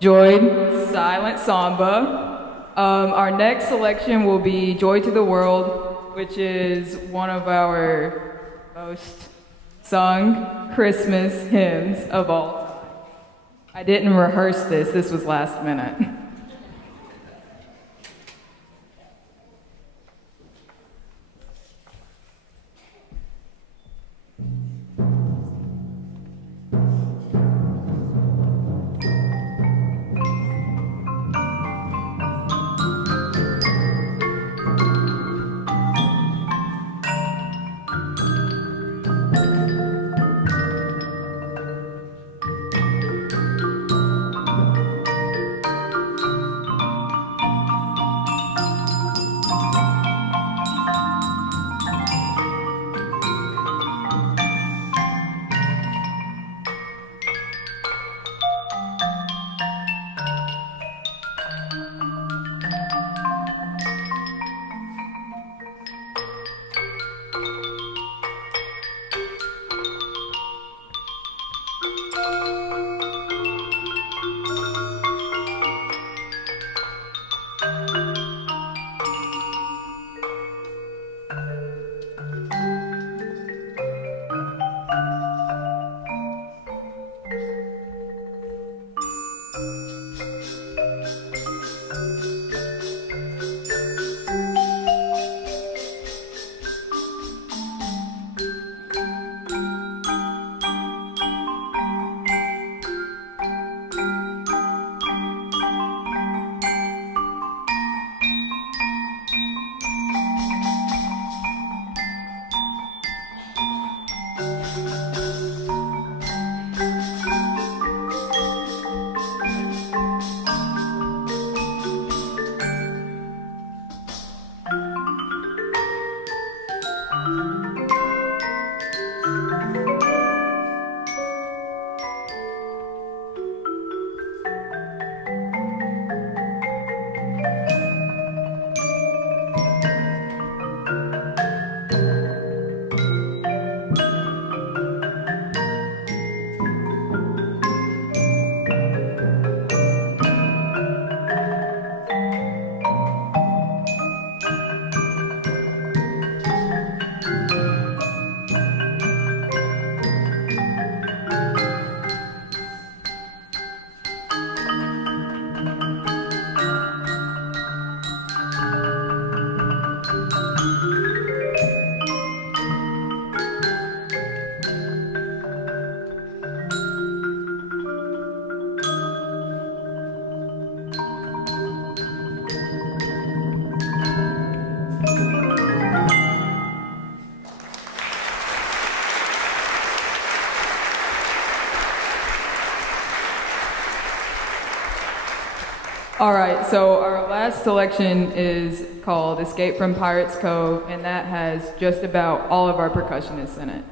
Joy, Silent Samba. Our next selection will be Joy to the World, which is one of our most sung Christmas hymns of all time. I didn't rehearse this, this was last minute. All right, so our last selection is called Escape from Pirates Cove, and that has just about all of our percussionists in it.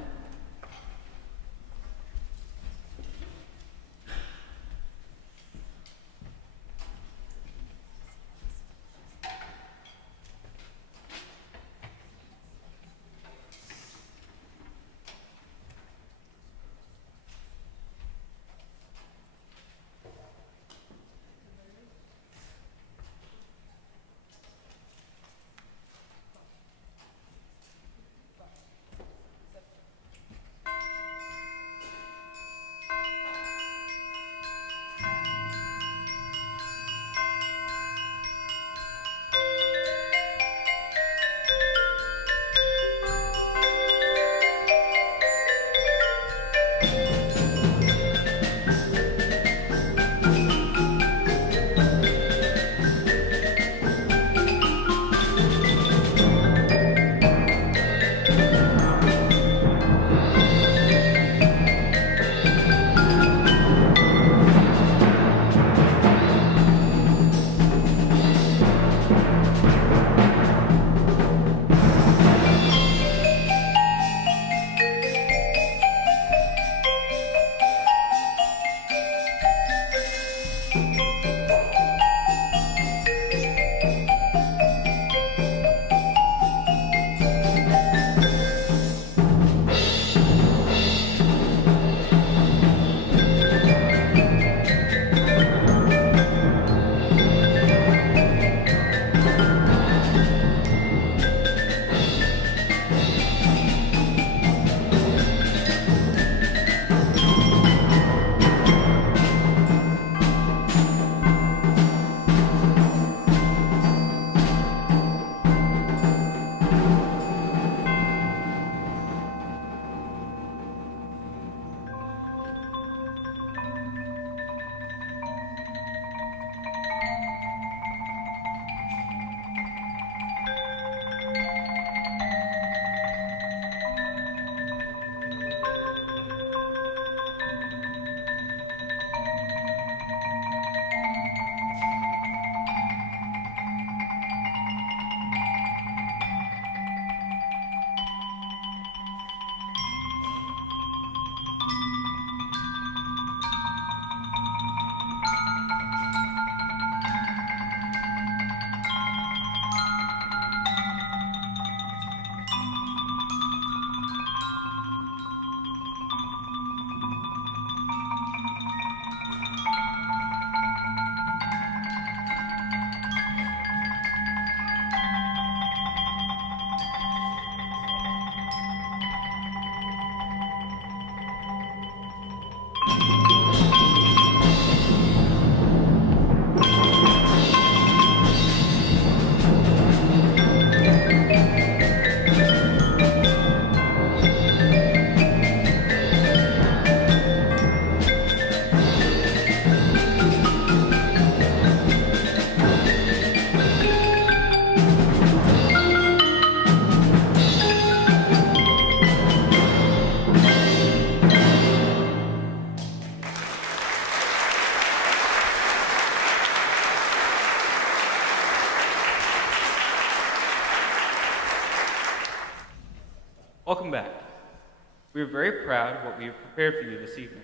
We are very proud of what we have prepared for you this evening.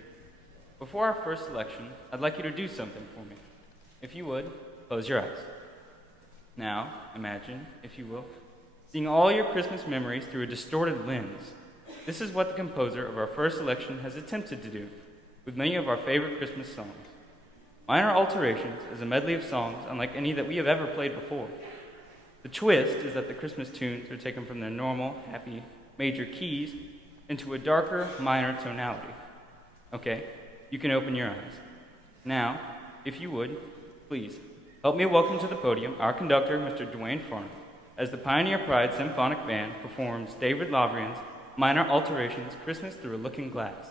Before our first selection, I'd like you to do something for me. If you would, close your eyes. Now, imagine, if you will, seeing all your Christmas memories through a distorted lens. This is what the composer of our first selection has attempted to do with many of our favorite Christmas songs. Minor Alterations is a medley of songs unlike any that we have ever played before. The twist is that the Christmas tunes are taken from their normal, happy, major keys into a darker, minor tonality. Okay, you can open your eyes. Now, if you would, please, help me welcome to the podium our conductor, Mr. Dwayne Farnham, as the Pioneer Pride Symphonic Band performs David Lavrien's Minor Alterations, Christmas Through a Looking Glass.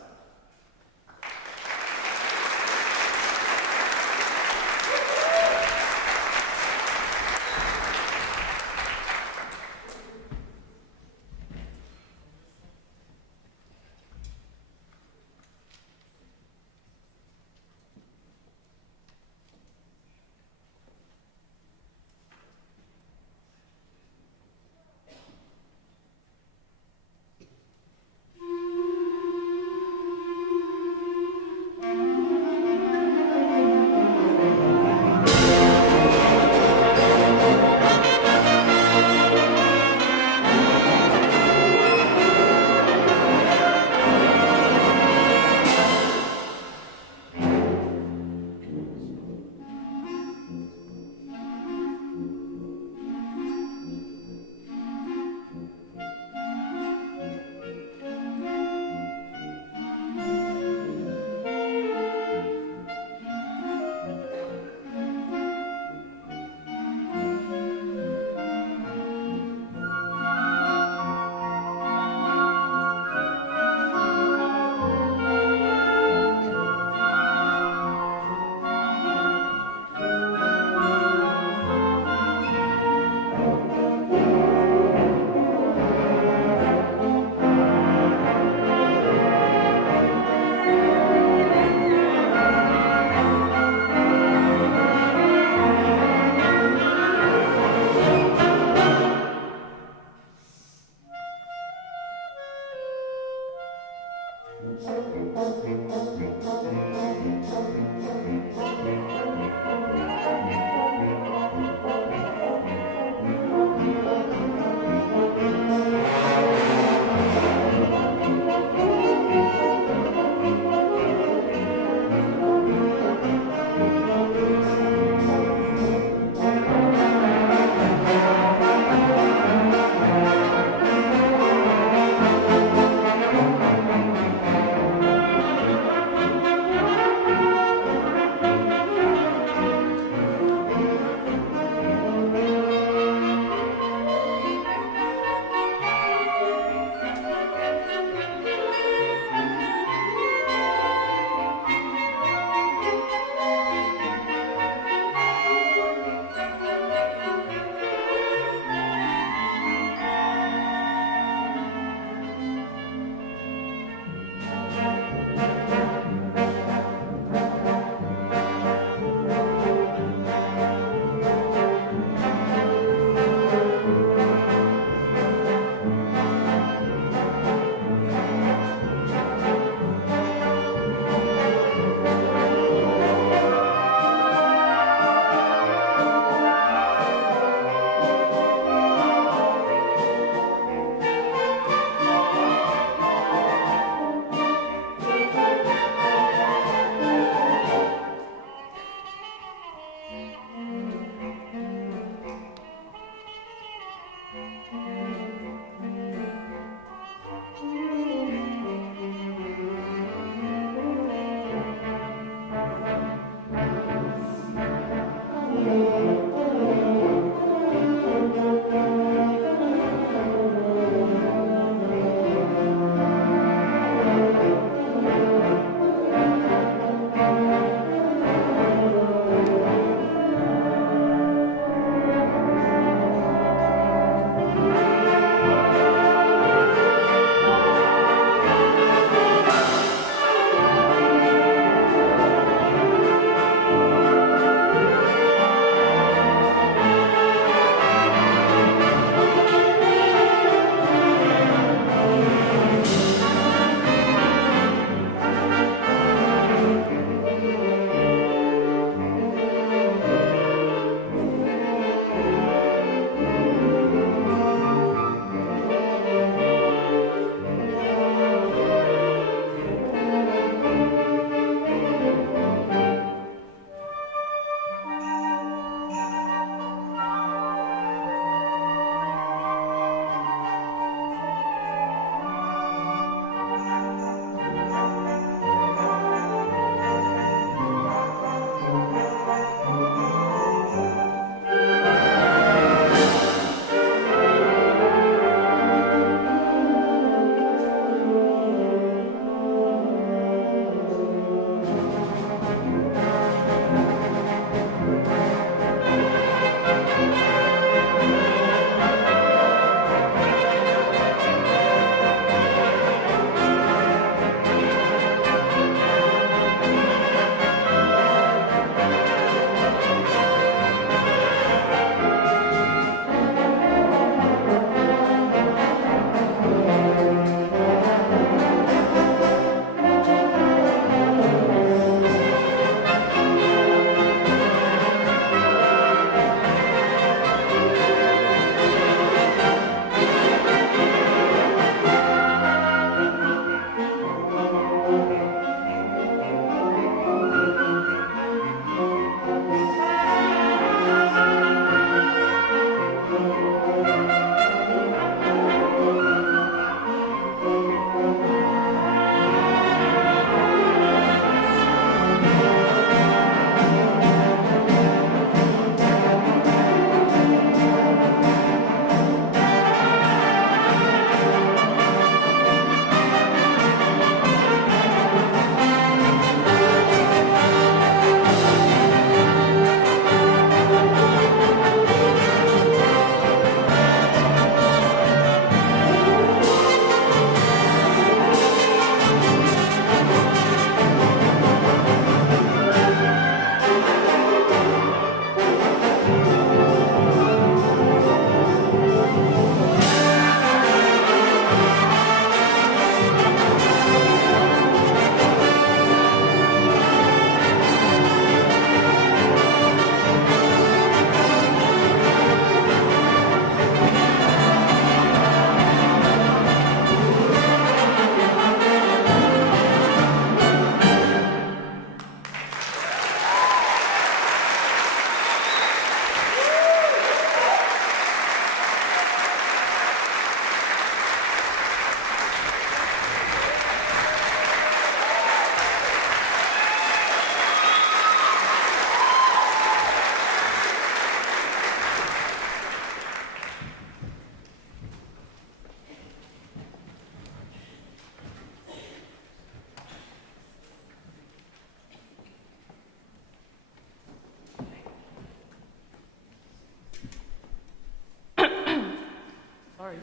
Sorry.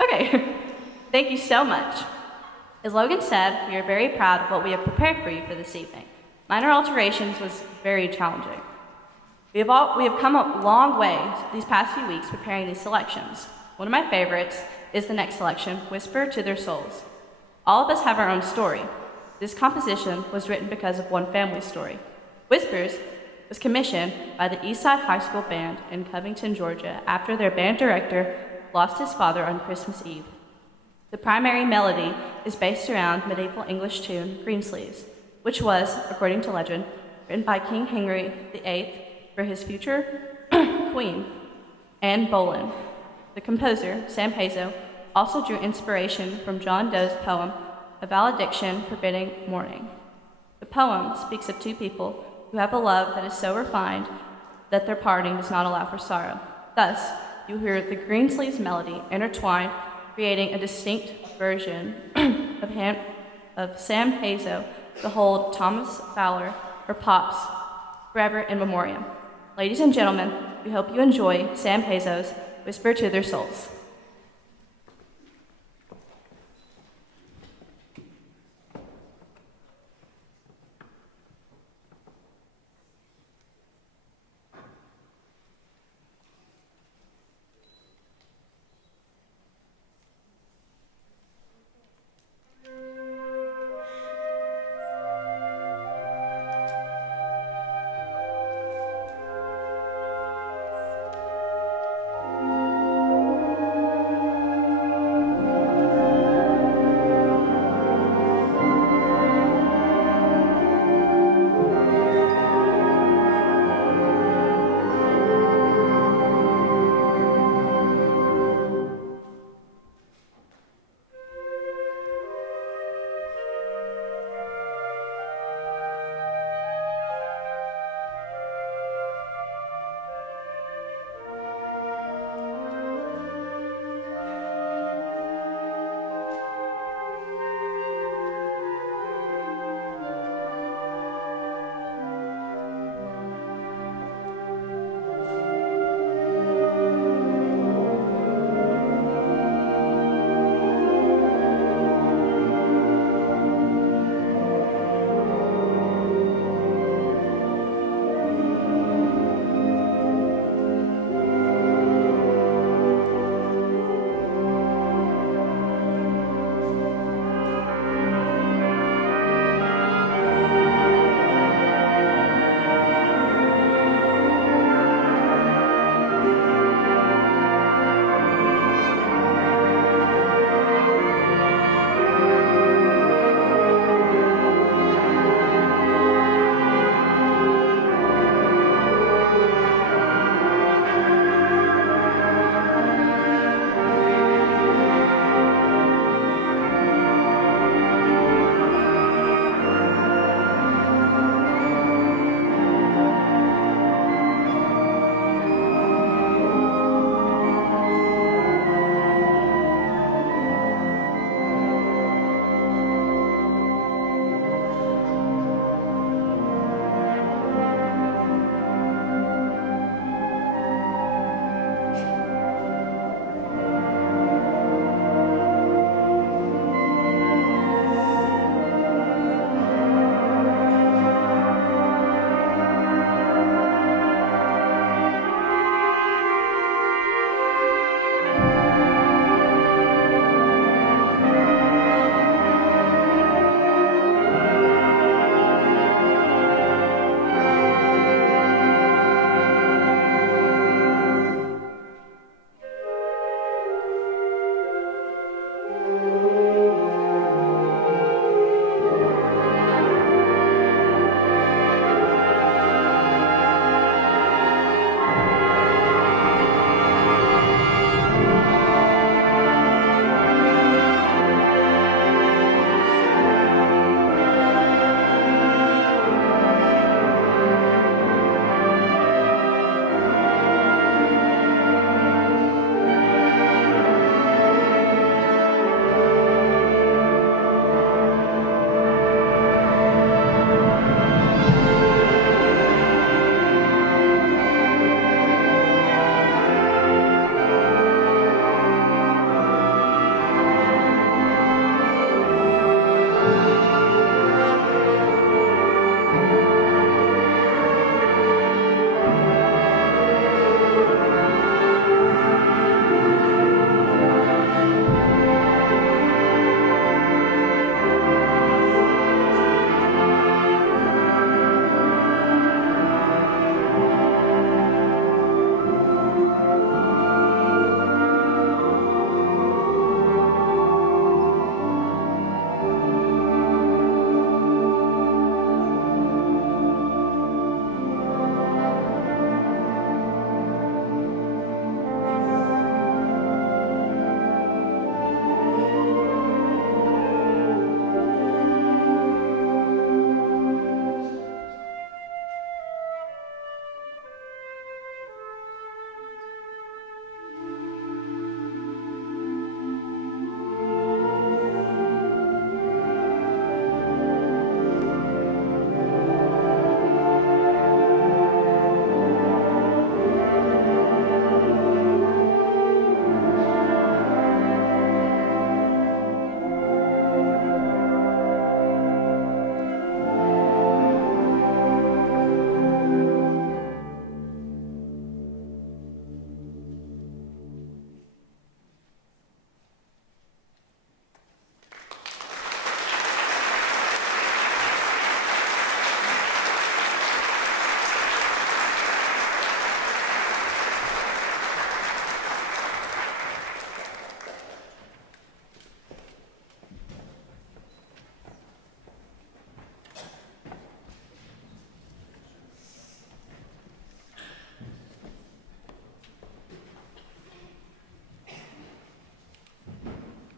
Okay, thank you so much. As Logan said, we are very proud of what we have prepared for you for this evening. Minor alterations was very challenging. We have come a long way these past few weeks preparing these selections. One of my favorites is the next selection, Whisper to Their Souls. All of us have our own story. This composition was written because of one family story. Whispers was commissioned by the Eastside High School Band in Covington, Georgia, after their band director lost his father on Christmas Eve. The primary melody is based around medieval English tune Greensleeves, which was, according to legend, written by King Henry VIII for his future queen, Anne Boleyn. The composer, Sam Hazo, also drew inspiration from John Doe's poem, A Valediction Forbidding Mourning. The poem speaks of two people who have a love that is so refined that their parting does not allow for sorrow. Thus, you hear the Greensleeves melody intertwined, creating a distinct version of Sam Hazo to hold Thomas Fowler or Pops forever in memoriam. Ladies and gentlemen, we hope you enjoy Sam Hazo's Whisper to Their Souls.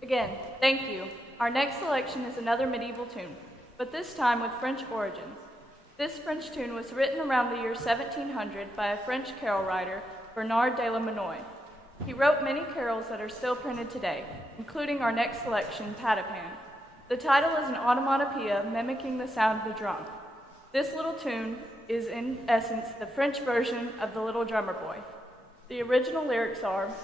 Again, thank you. Our next selection is another medieval tune, but this time with French origins. This French tune was written around the year 1700 by a French carol writer, Bernard de la Monnoye. He wrote many carols that are still printed today, including our next selection, Patapan. The title is an onomatopoeia mimicking the sound of the drum. This little tune is in essence the French version of The Little Drummer Boy. The original lyrics are,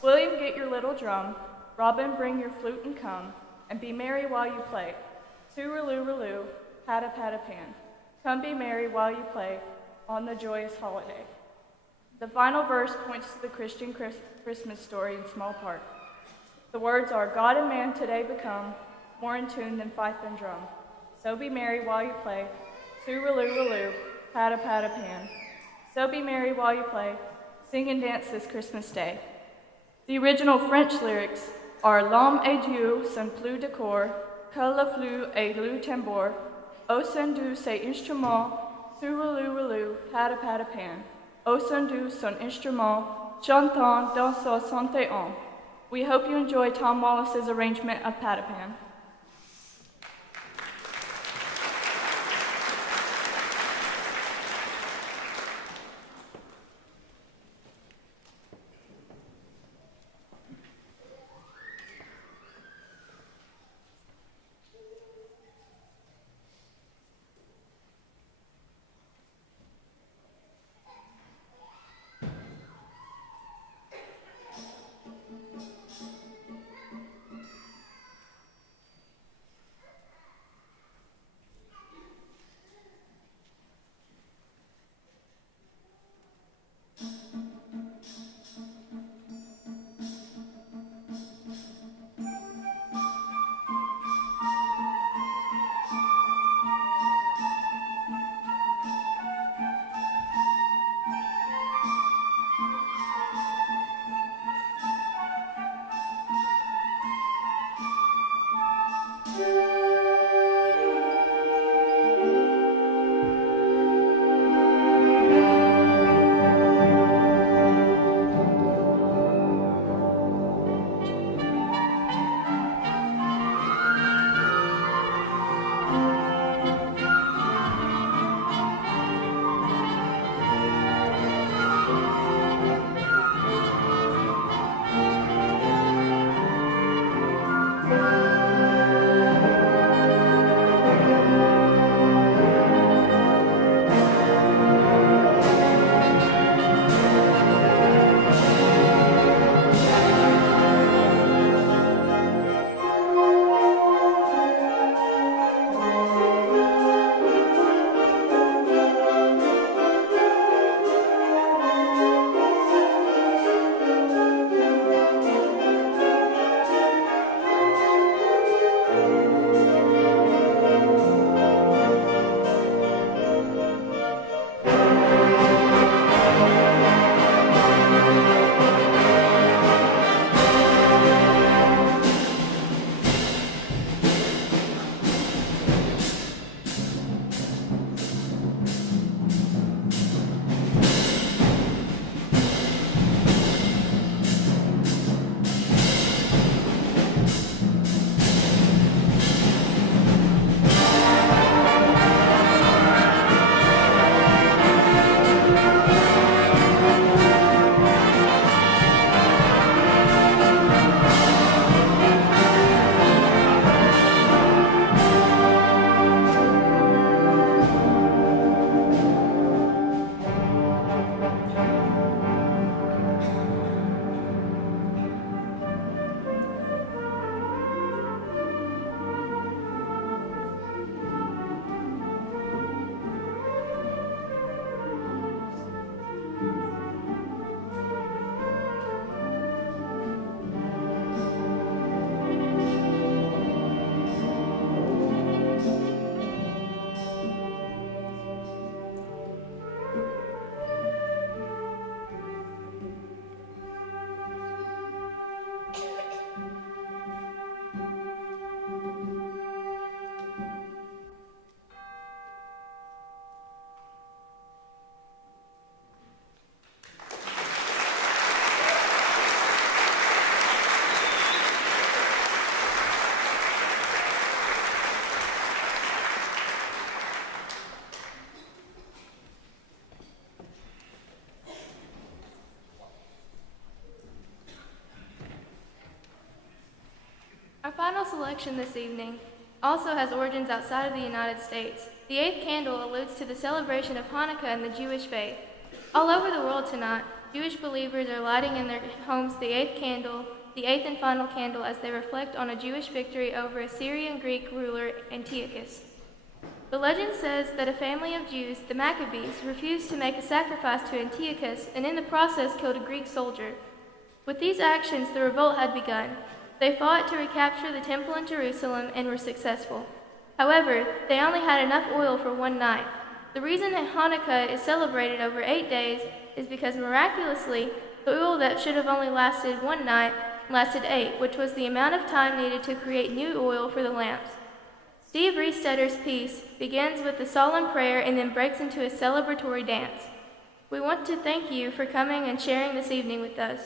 William, get your little drum, Robin, bring your flute and come, and be merry while you play. Tooraloo-raloo, pat-a-pat-a-pan. Come be merry while you play on the joyous holiday. The final verse points to the Christian Christmas story in small part. The words are, God and man today become more in tune than fife and drum. So be merry while you play. Tooraloo-raloo, pat-a-pat-a-pan. So be merry while you play. Sing and dance this Christmas day. The original French lyrics are L'homme et Dieu sont plus d'accord que le flûte et le tambour. Au son de ses instruments, tooraloo-raloo, pat-a-pat-a-pan. Au son de son instrument, chantant dans sa santé on. We hope you enjoy Tom Wallace's arrangement of Patapan. selection this evening also has origins outside of the United States. The eighth candle alludes to the celebration of Hanukkah and the Jewish faith. All over the world tonight, Jewish believers are lighting in their homes the eighth candle, the eighth and final candle, as they reflect on a Jewish victory over Assyrian Greek ruler Antiochus. The legend says that a family of Jews, the Maccabees, refused to make a sacrifice to Antiochus and in the process killed a Greek soldier. With these actions, the revolt had begun. They fought to recapture the temple in Jerusalem and were successful. However, they only had enough oil for one night. The reason that Hanukkah is celebrated over 8 days is because miraculously, the oil that should have only lasted one night lasted 8, which was the amount of time needed to create new oil for the lamps. Steve Riestetter's piece begins with a solemn prayer and then breaks into a celebratory dance. We want to thank you for coming and sharing this evening with us.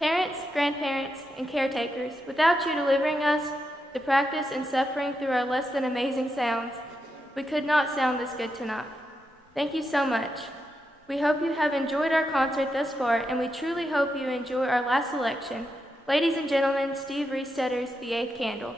Parents, grandparents, and caretakers, without you delivering us the practice and suffering through our less than amazing sounds, we could not sound this good tonight. Thank you so much. We hope you have enjoyed our concert thus far, and we truly hope you enjoy our last selection. Ladies and gentlemen, Steve Riestetter's The Eighth Candle.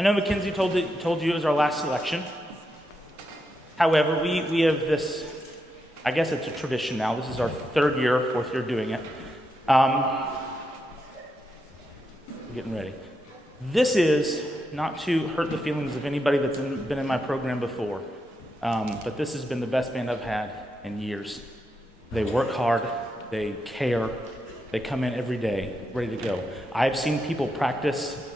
I know Mackenzie told you it was our last selection. However, we have this, I guess it's a tradition now. This is our fourth year doing it. Getting ready. This is not to hurt the feelings of anybody that's been in my program before, but this has been the best band I've had in years. They work hard, they care, they come in every day ready to go. I've seen people practice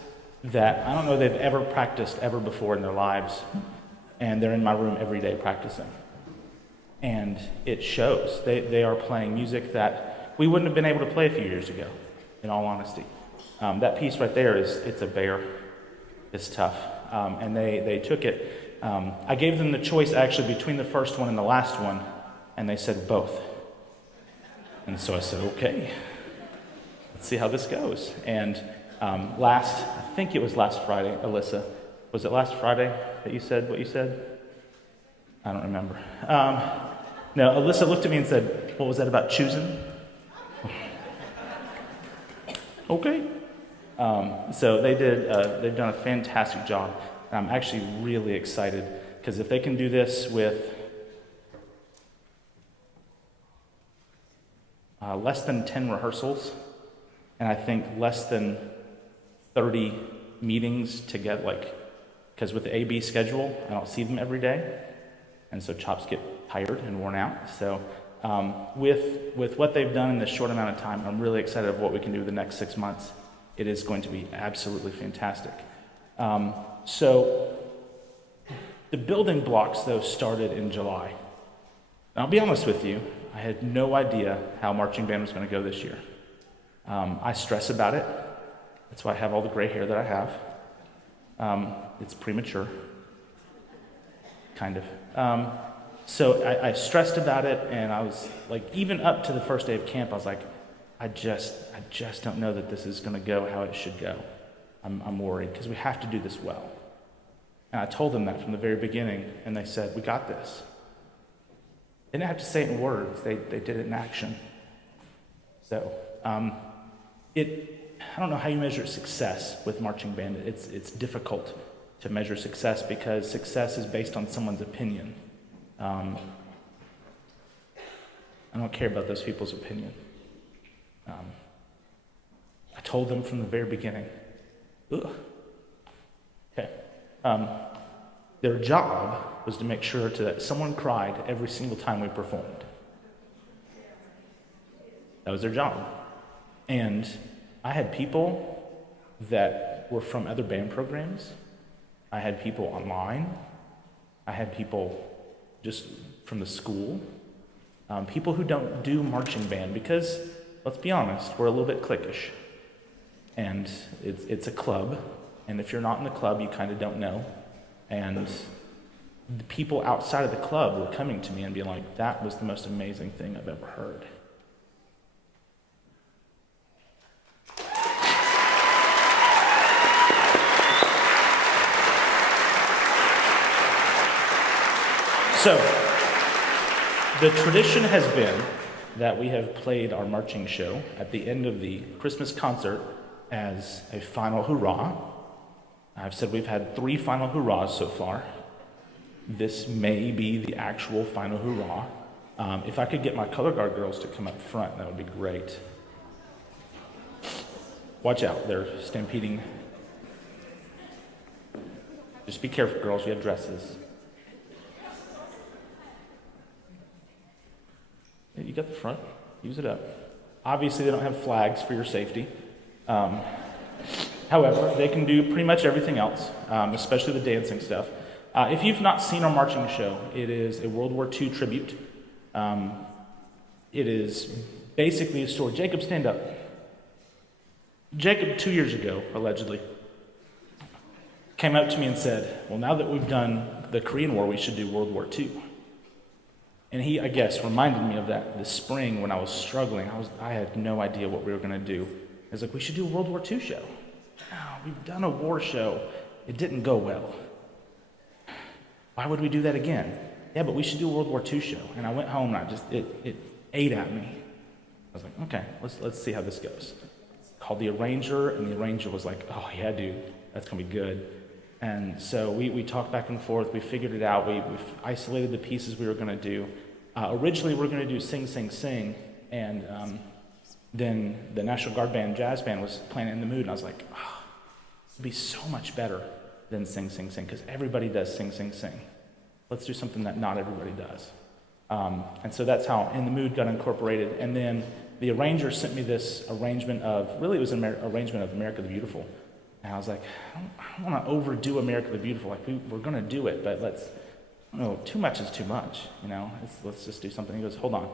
that I don't know they've ever practiced ever before in their lives, and they're in my room every day practicing. And it shows. They are playing music that we wouldn't have been able to play a few years ago, in all honesty. That piece right there it's a bear. It's tough. And they took it. I gave them the choice actually between the first one and the last one, and they said both. And so I said, okay, let's see how this goes. And I think it was last Friday, Alyssa. Was it last Friday that you said what you said? I don't remember. No, Alyssa looked at me and said, what was that about choosing? Okay. So they've done a fantastic job. And I'm actually really excited because if they can do this with less than 10 rehearsals, and I think less than 30 meetings together, because with the AB schedule, I don't see them every day, and so chops get tired and worn out. So with what they've done in this short amount of time, I'm really excited of what we can do the next 6 months. It is going to be absolutely fantastic. So the building blocks, though, started in July. And I'll be honest with you, I had no idea how marching band was going to go this year. I stress about it. That's why I have all the gray hair that I have. It's premature, kind of. So I stressed about it, and I was even up to the first day of camp, I was like, I just don't know that this is going to go how it should go. I'm worried because we have to do this well. And I told them that from the very beginning, and they said, we got this. They didn't have to say it in words, they did it in action. So I don't know how you measure success with marching band. It's difficult to measure success because success is based on someone's opinion. I don't care about those people's opinion. I told them from the very beginning. Ugh. Okay. Their job was to make sure that someone cried every single time we performed. That was their job. And I had people that were from other band programs. I had people online. I had people just from the school. People who don't do marching band because, let's be honest, we're a little bit cliquish. And it's a club, and if you're not in the club, you kind of don't know. And the people outside of the club were coming to me and being like, that was the most amazing thing I've ever heard. So, the tradition has been that we have played our marching show at the end of the Christmas concert as a final hurrah. I've said we've had 3 final hurrahs so far. This may be the actual final hurrah. If I could get my color guard girls to come up front, that would be great. Watch out, they're stampeding. Just be careful, girls, you have dresses. You got the front, use it up. Obviously, they don't have flags for your safety. However, they can do pretty much everything else, especially the dancing stuff. If you've not seen our marching show, it is a World War II tribute. It is basically a story. Jacob, stand up. Jacob, 2 years ago, allegedly, came up to me and said, well, now that we've done the Korean War, we should do World War II. And he, I guess, reminded me of that this spring when I was struggling. I had no idea what we were going to do. He was like, we should do a World War II show. No, we've done a war show. It didn't go well. Why would we do that again? Yeah, but we should do a World War II show. And I went home and it ate at me. I was like, okay, let's see how this goes. Called the arranger, and the arranger was like, oh yeah, dude, that's going to be good. And so we talked back and forth, we figured it out, we isolated the pieces we were going to do. Originally, we were going to do Sing, Sing, Sing, and then the National Guard Band Jazz Band was playing In the Mood, and I was like, oh, it'd be so much better than Sing, Sing, Sing, because everybody does Sing, Sing, Sing. Let's do something that not everybody does. And so that's how In the Mood got incorporated. And then the arranger sent me this arrangement of, really it was an arrangement of America the Beautiful. And I was like, I don't want to overdo America the Beautiful. Like, we're going to do it, but let's, I don't know, too much is too much, you know? Let's just do something. He goes, hold on,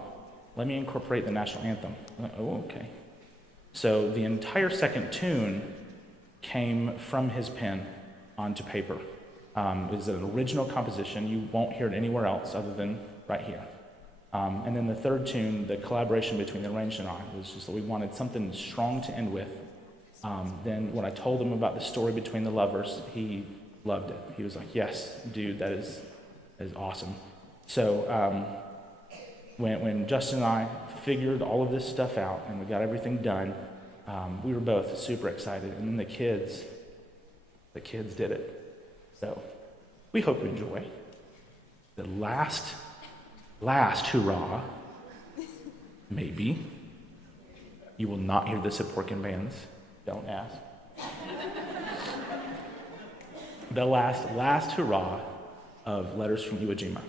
let me incorporate the national anthem. I'm like, oh, okay. So the entire second tune came from his pen onto paper. It was an original composition. You won't hear it anywhere else other than right here. And then the third tune, the collaboration between the arranger and I, was just that we wanted something strong to end with. Then when I told him about the story between the lovers, he loved it. He was like, yes, dude, that is awesome. So when Justin and I figured all of this stuff out and we got everything done, we were both super excited. And then the kids did it. So we hope you enjoy the last hurrah. Maybe. You will not hear this at Porkin Bands. Don't ask. The last hurrah of Letters from Iwo Jima.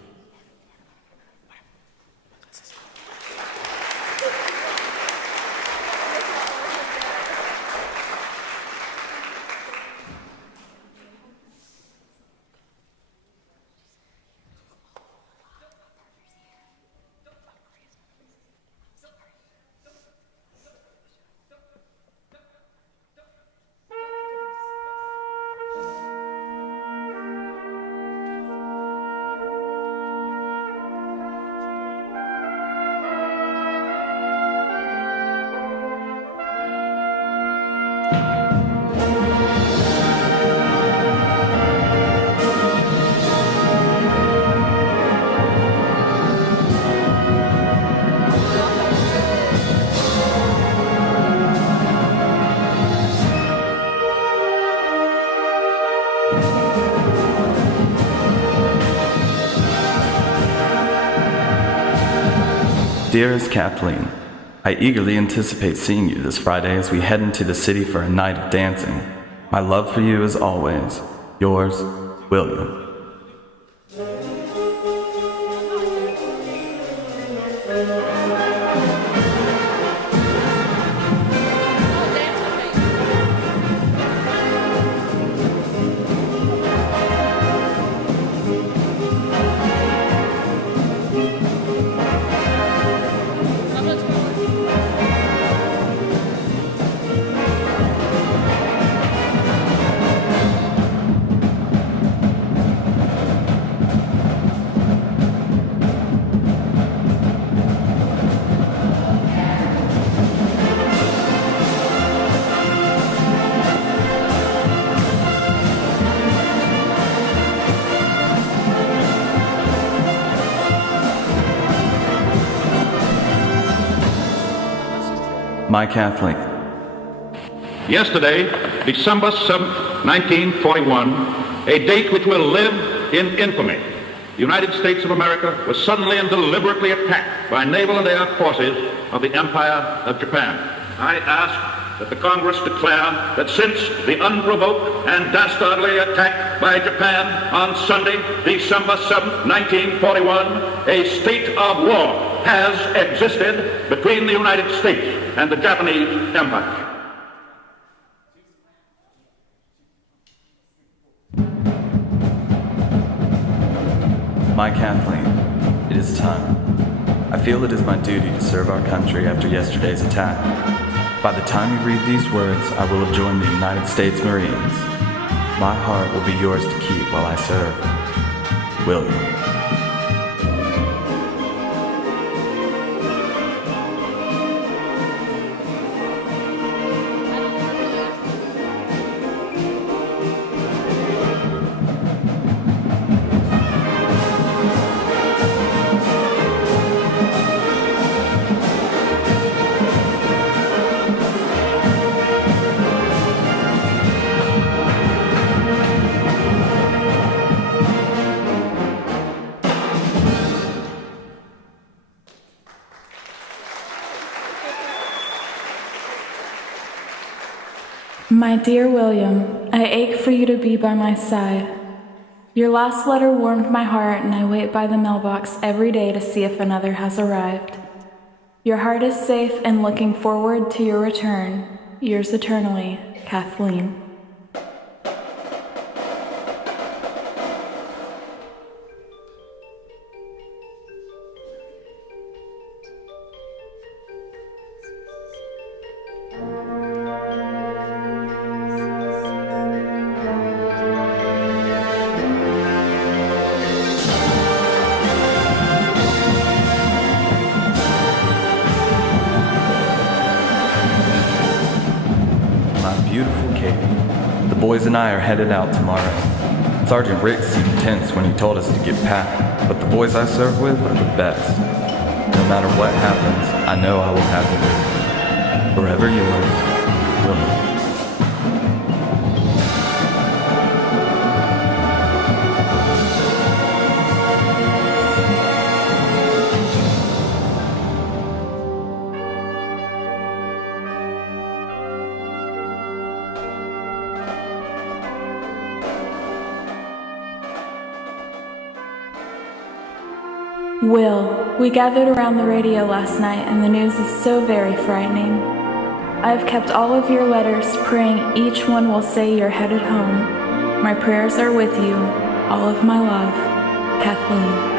Dearest Kathleen, I eagerly anticipate seeing you this Friday as we head into the city for a night of dancing. My love for you is always yours, William. My Kathleen. Yesterday, December 7th, 1941, a date which will live in infamy, the United States of America was suddenly and deliberately attacked by naval and air forces of the Empire of Japan. I ask that the Congress declare that since the unprovoked and dastardly attack by Japan on Sunday, December 7th, 1941, a state of war has existed between the United States and the Japanese Empire. My Kathleen, it is time. I feel it is my duty to serve our country after yesterday's attack. By the time you read these words, I will have joined the United States Marines. My heart will be yours to keep while I serve. William. My dear William, I ache for you to be by my side. Your last letter warmed my heart, and I wait by the mailbox every day to see if another has arrived. Your heart is safe and looking forward to your return. Yours eternally, Kathleen. Beautiful Katie. The boys and I are headed out tomorrow. Sergeant Rick seemed tense when he told us to get packed, but the boys I serve with are the best. No matter what happens, I know I will have you. Forever yours, William. Will, we gathered around the radio last night and the news is so very frightening. I have kept all of your letters, praying each one will say you're headed home. My prayers are with you. All of my love, Kathleen.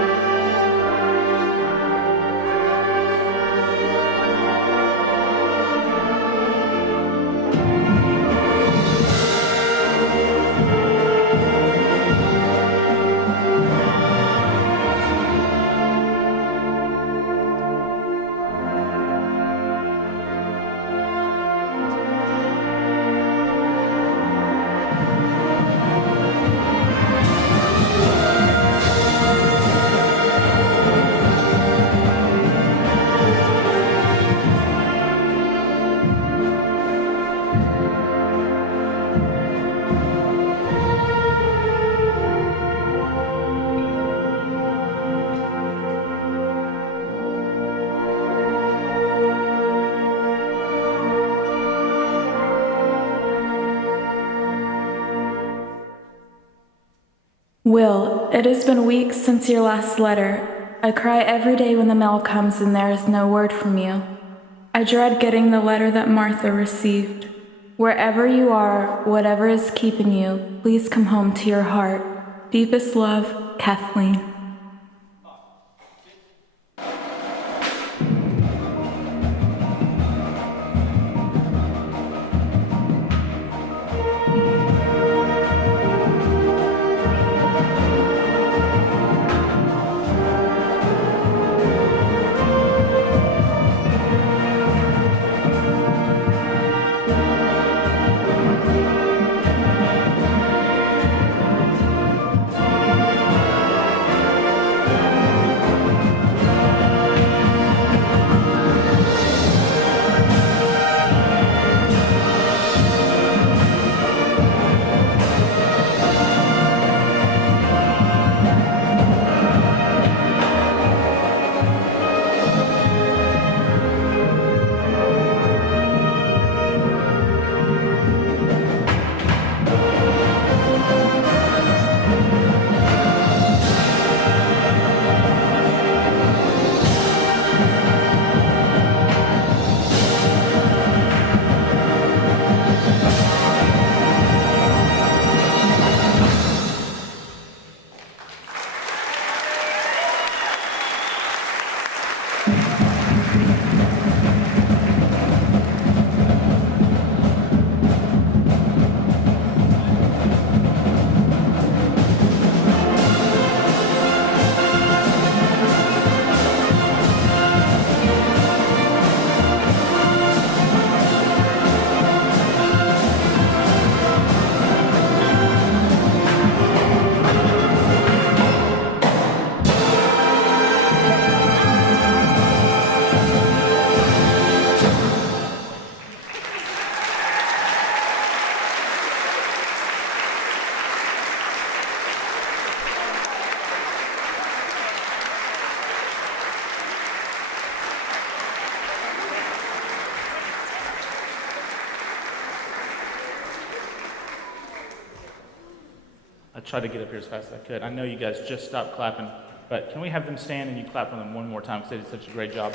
Will, it has been weeks since your last letter. I cry every day when the mail comes and there is no word from you. I dread getting the letter that Martha received. Wherever you are, whatever is keeping you, please come home to your heart. Deepest love, Kathleen. try to get up here as fast as I could. I know you guys just stopped clapping, but can we have them stand and you clap for them one more time because they did such a great job.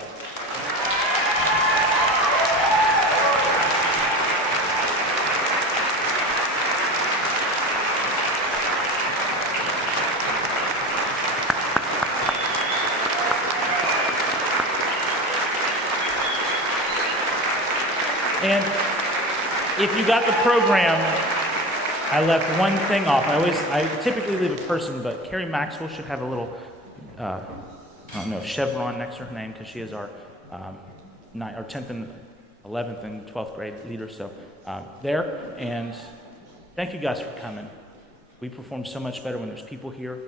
And if you got the program, I left one thing off. I typically leave a person, but Carrie Maxwell should have a little, I don't know, chevron next to her name because she is our 10th and 11th and 12th grade leader. So there, and thank you guys for coming. We perform so much better when there's people here.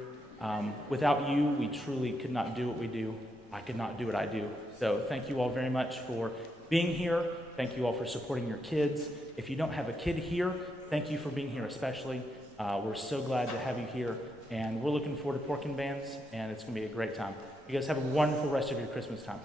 Without you, we truly could not do what we do. I could not do what I do. So thank you all very much for being here. Thank you all for supporting your kids. If you don't have a kid here, thank you for being here especially. We're so glad to have you here, and we're looking forward to Porkin Bands, and it's going to be a great time. You guys have a wonderful rest of your Christmas time.